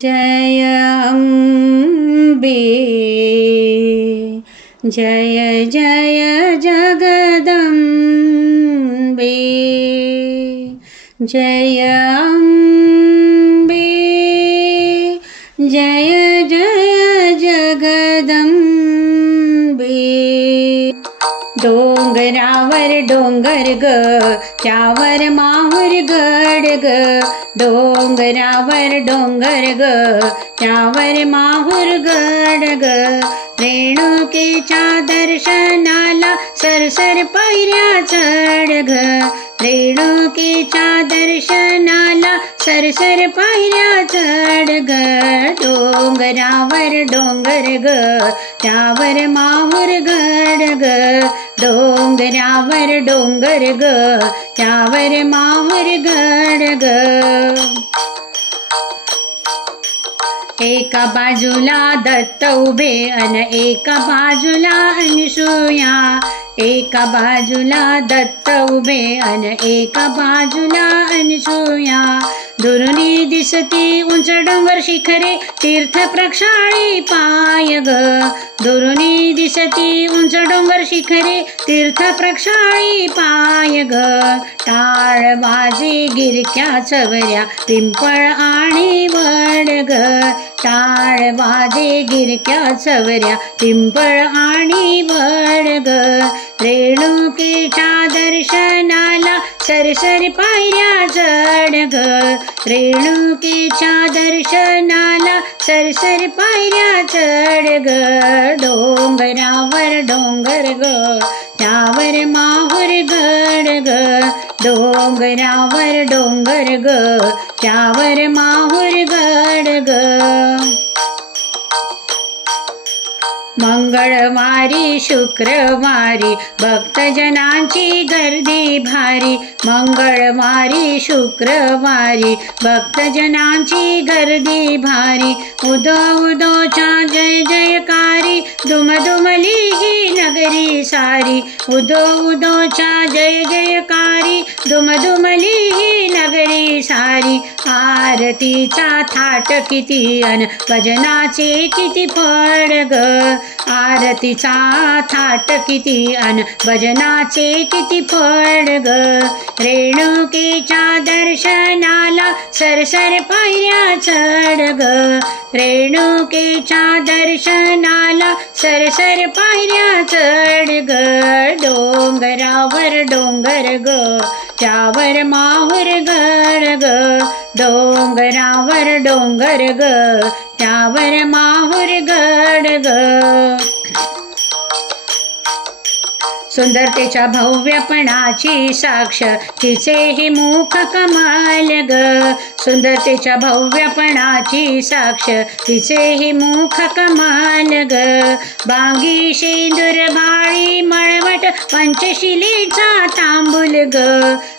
जय अम्बे, जय जय जगदम्बे, जय अम्बे, जय जय जगदम्बे। डोंगरावर डोंगर ग, त्यावर माहुर गड ग। डोंगरावर डोंगर ग, त्यावर माहुर गड ग। रेणुकेच्या दर्शनाला सरसर पायऱ्या चढ ग। रेणुकेच्या दर्शनाला सरसर पायऱ्या चढ ग। डोंगरावर डोंगर ग, त्यावर माहुर गड ग। डोंगरावर डोंगर ग, त्यावर माहुर गड ग। एका बाजूला दत्त उभे अन एका बाजूला अनसूया। एका बाजूला दत्त उभे अन एका बाजूला अनसूया। दुरुनी दिसती उंच डोंगर शिखरे, तीर्थ प्रक्षाळी पाय ग। दुरुनी दिसती उंच डोंगर शिखरे, तीर्थ प्रक्षाळी पाय ग। टाळ वाजे गिरक्या चवऱ्या, पिंपळ आणि वड ग। टाळ वाजे गिरक्या चवऱ्या, पिंपळ आणि वड ग। रेणुकेच्या दर्शनाला सरसर पायऱ्या चढ ग। रेणुकेच्या दर्शनाला सरसर पायऱ्या चढ ग। डोंगरावर डोंगर ग, त्यावर माहुर गड ग। डोंगरावर डोंगर ग, त्यावर माहुर गड ग। मंगळवारी शुक्रवारी भक्तजनांची गर्दी भारी। मंगळवारी शुक्रवारी भक्तजनांची गर्दी भारी। उदो उदोच्या जय जयकारी, दुमदुमली ही नगरी सारी। उदो उदोच्या जय जयकारी, दुमदुमली ही नगरी सारी। आरतीचा थाट किती अन भजनाचे किती फळ ग। आरतीचा थाट किती अन भजनाचे किती फळ ग। रेणुकेच्या दर्शनाला सरसर पायऱ्या चढ ग। रेणुकेच्या दर्शनाला सरसर पायऱ्या चढ ग। डोंगरावर डोंगर ग, त्यावर माहुर गड ग। डोंगरावर डोंगर ग, त्यावर माहुर गड ग। सुंदरतेच्या भव्यपणाची साक्ष, तिचे हे मुख कमाल ग। सुंदरतेच्या भव्यपणाची साक्ष, तिचे हे मुख कमाल ग। बांगी शेंदूर बाळी मळवट, पंचशिलेचा तांबूल ग।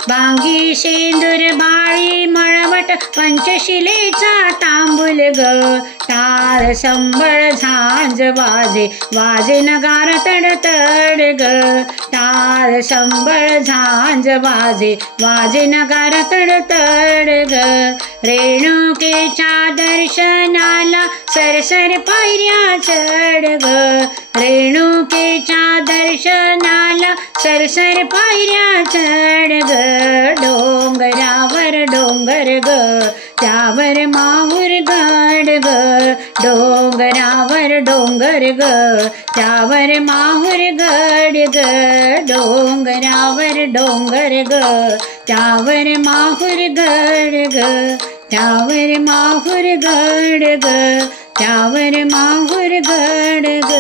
बांगी शेंदूर बाळी मळवट, पंचशिलेचा तांबूल ग। टाळ संबळ झांज वाजे, वाजे नगार तडतड ग। टाळ संबळ झांज वाजे, वाजे नगार तडतड ग। रेणुकेच्या दर्शनाला सरसर पायऱ्या चढ ग। रेणुकेच्या दर्शनाला सरसर पायऱ्या चढ ग। डोंगरावर डोंगर ग, त्यावर माहुर गड ग। डोंगरावर डोंगर ग, त्यावर माहुर गड ग। डोंगरावर डोंगर ग, त्यावर माहुर गड ग। त्यावर माहुर गड ग, त्यावर माहुर गड ग।